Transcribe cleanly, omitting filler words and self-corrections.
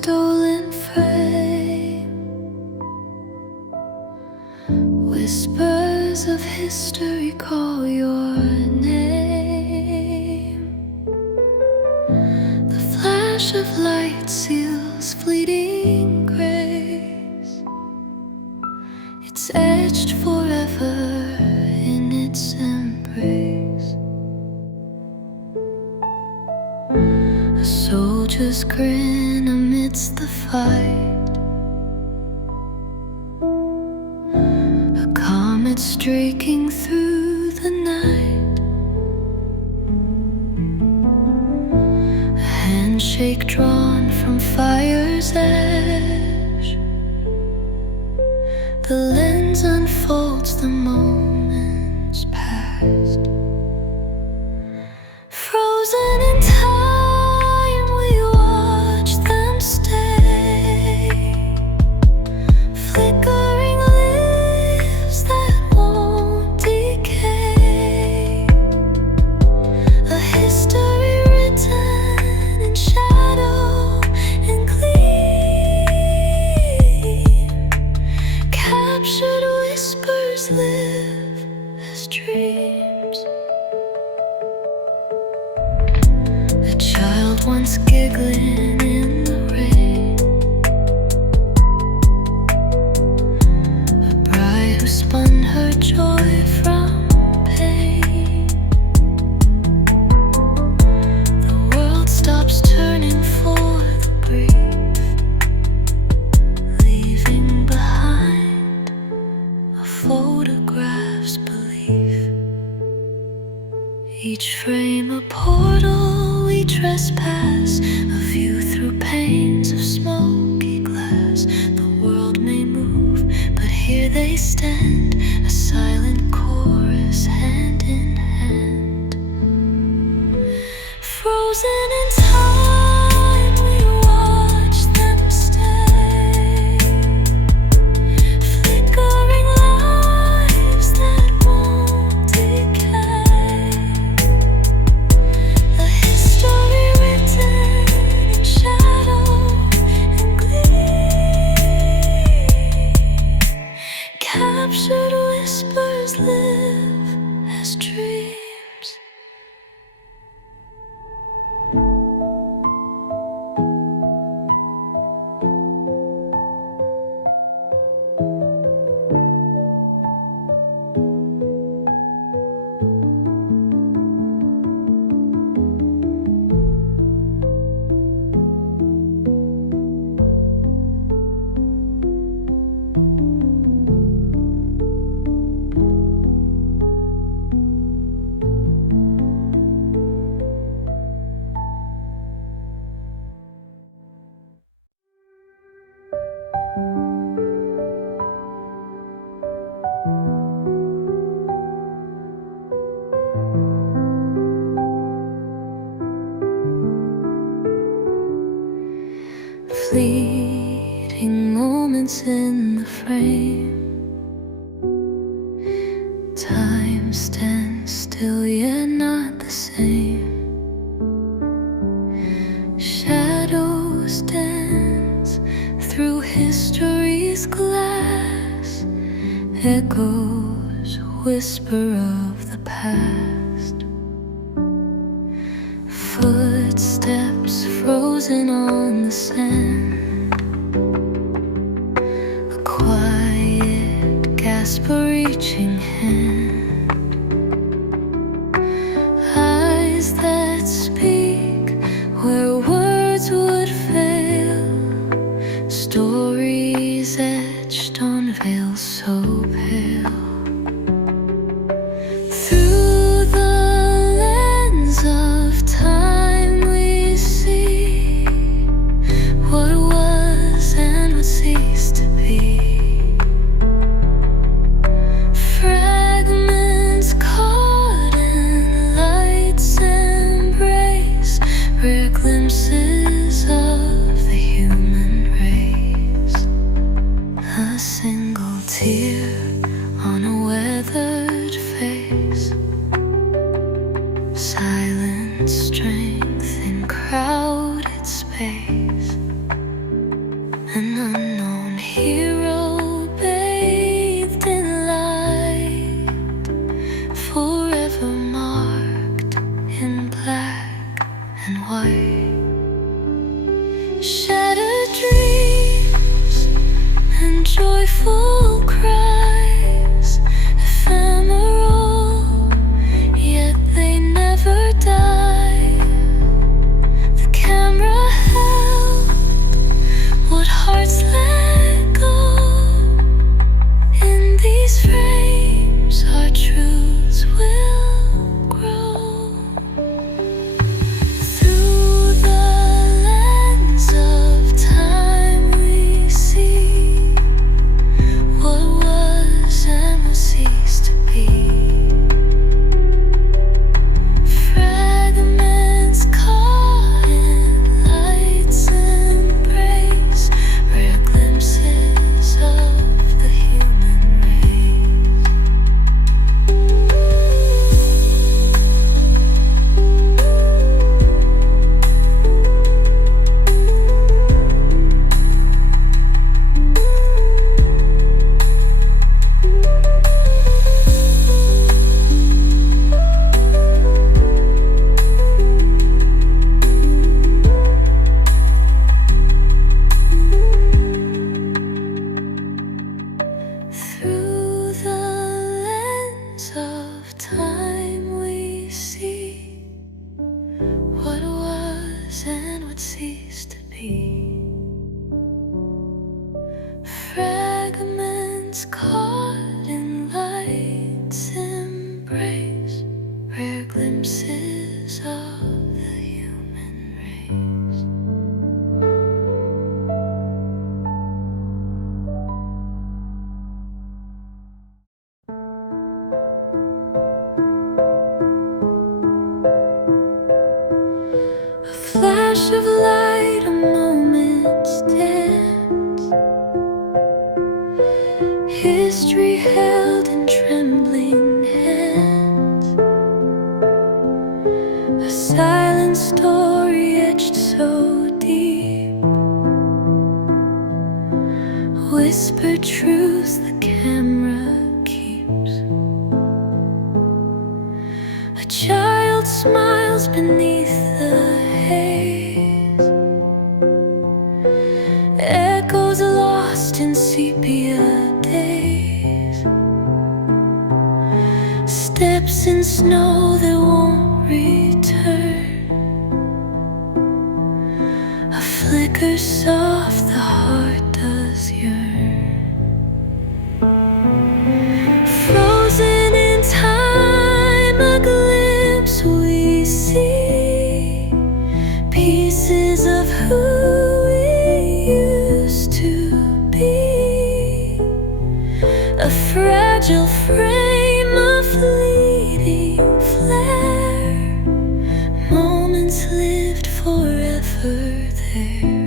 stolen frame. Whispers of history call your name. The flash of light seals fleeting grace. It's etched forever in its embrace. A soldier's grin amidst the fight. A comet streaking through the night. A handshake drawn from fire's edge. The lens unfolds the moments past. Frozen in time, we watch them stay. Flickering lives that won't decay. A history written in shadow and gleam. Captured whispers live as dreams. A child once giggling in the rain. A bride who spun her joy from pain. The world stops turning for the brief, leaving behind a photograph's belief. Each frame a portal we trespass, a view through panes of smoky glass. The world may move, but here they stand, a silent chorus, hand in hand. Frozen in time, we watch them stay. Flickering lives that won't decay. A history written in shadow and gleam. Captured whispers live as dreams. Fleeting moments in the frame. Time stands still, yet not the same. Shadows dance through history's glass. Echoes whisper of the past. Footsteps frozen on the sand. A quiet gasp, a reaching hand. Eyes that speak where words would fail. Stories etched on veils so pale. Through the lens of time we see what was and what ceased to be. Fragments caught in light's embrace. Rare glimpses of the human race. A single tear on a weathered face. Silent strength in crowded space. white. Shattered dreams and joyful cries, ephemeral, yet they never die. The camera held what hearts let go. In these frames, our truths will grow. Through the lens of time, we see what was and will cease to be. Fragments caught in light's embrace, rare glimpses of the human race. Through the lens of time, we see what was and would cease to be. Fragments caught in light's embrace, rare glimpses of the human race. A flash of light, a moment's dance, history held in trembling hands, a silent story etched so deep, whispered truths the camera keeps. A child smiles beneath the haze, echoes lost in sepia days, steps in snow that won't return, a flicker soft the heart does yearn. Frozen in time, a glimpse we see, pieces of who we used to be. A fragile frame, a fleeting flare, moments lived forever there.